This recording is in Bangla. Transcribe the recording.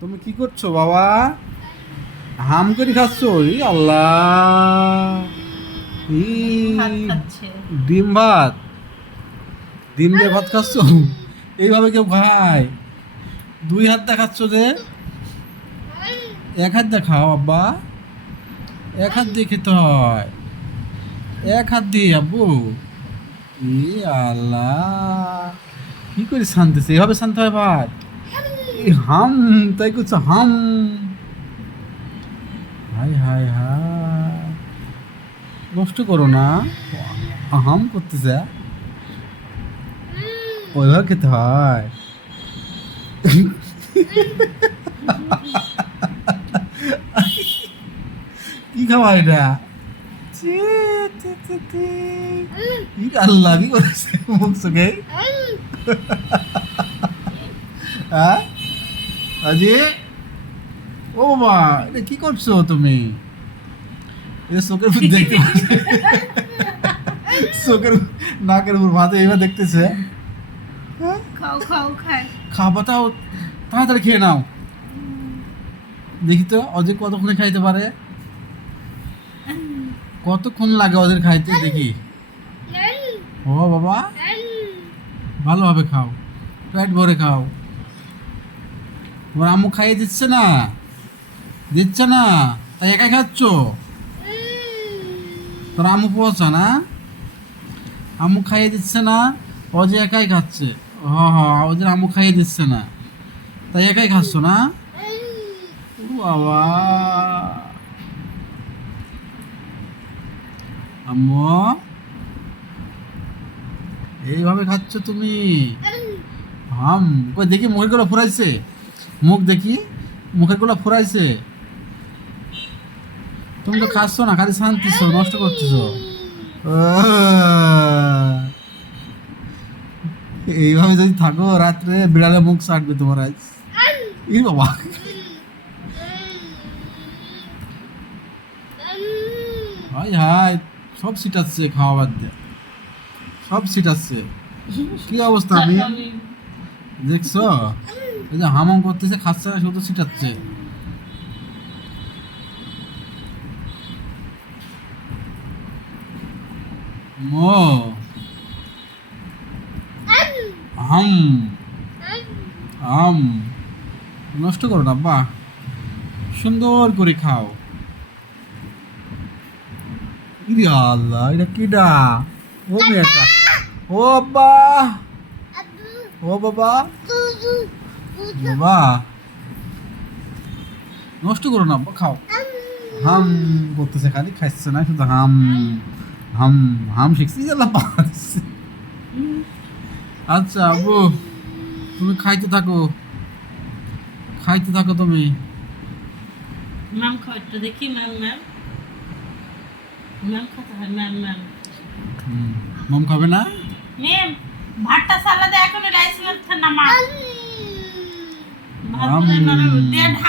তুমি কি করছো বাবা? হাম করে খাচ্ছ? ই আল্লাহ, ই ভাত খাচ্ছে। ডিম ভাত, ডিম দিয়ে ভাত খাচ্ছ? এইভাবে কেউ খায়? দুই হাত দেখাচ্ছ যে, এক হাত দেখাও আব্বা, এক হাত দিয়ে খেতে হয়, এক হাত দিয়ে আব্বু। ই আল্লাহ, কি করে শানতেছে? এভাবে শানতে হয় ভাত? এই হাম, তাই করছো হাম? হাই হাই হাই, নষ্ট করো না, হাম করতেছে। ওইভাবে খেতে হয়? কি খাওয়া এটা? ছি, ছি, ছি, ছি। ই আল্লাহ, কি করেছে মুখ চোখে? হ্যাঁ আজি, ও বাবা, এটা কি করছো তুমি? এটা চোখের উপর দেখতে পাচ্ছে, চোখের নাকের উপর ভাতে এইবার দেখতেছে। হ্যাঁ? খাও খাও খায়। খাবারটাও তাড়াতাড়ি খেয়ে নাও, দেখি তো অজয় কতক্ষণে খাইতে পারে, কতক্ষণ লাগে ওদের খাইতে দেখি। ও বাবা, ভালোভাবে খাও, পেট ভরে খাও। তোমার আম্মু খাইয়ে দিচ্ছে না, দিচ্ছে না, তাই একাই খাচ্ছ? তোর আম্মু পচা না, আম্মু খাইয়ে দিচ্ছে না, ও যে একাই খাচ্ছে। হ হ, ওদের আম্মু খাইয়ে দিচ্ছে না, তাই একাই খাচ্ছ না? ও বাবা, আম্মু এইভাবে খাচ্ছ তুমি? হাম, কই দেখি মুখের গুলো ফুরাইছে, মুখ দেখি, মুখের গুলো ফুরাইছে। তুমি তো খাচ্ছ না, খালি শান্তিছো, নষ্ট করতেছো। এইভাবে যদি থাকো রাত্রে বিড়ালে মুখ চাটবে তোমার আজ। ই বাবা, হাই হাই, সব ছিটাচ্ছে খাওয়া বাদ দিয়ে, সব ছিটাচ্ছে। কি অবস্থা আমি দেখছো? এই যে হামাম করতেছে, খাচ্ছে না, শুধু ছিটাচ্ছে। ও হাম, আম, নষ্ট করো না বাহ, সুন্দর করে খাও। ইরে আল্লাহ, এটা কিডা? ও মেয়েটা, ও আব্বা, ও বাবা, বাবা নষ্ট করো না আব্বা, খাও। হাম করতেছে, খালি খাইছে না, শুধু হাম হাম হাম শিখছি যে আল্লাহ পাচ্ছে। আচ্ছা আব্বু, তুমি খাইতে থাকো, খাইতে থাকো তুমি। ম্যাম খাও একটু দেখি। ম্যাম ম্যাম ম্যাম খাতে হয়। ম্যাম ম্যাম মম খাবে না? ম্যাম ভাতটা সালাদে এখন রাইস ম্যাম না মা। ভাত আম। দিয়ে ঢাকা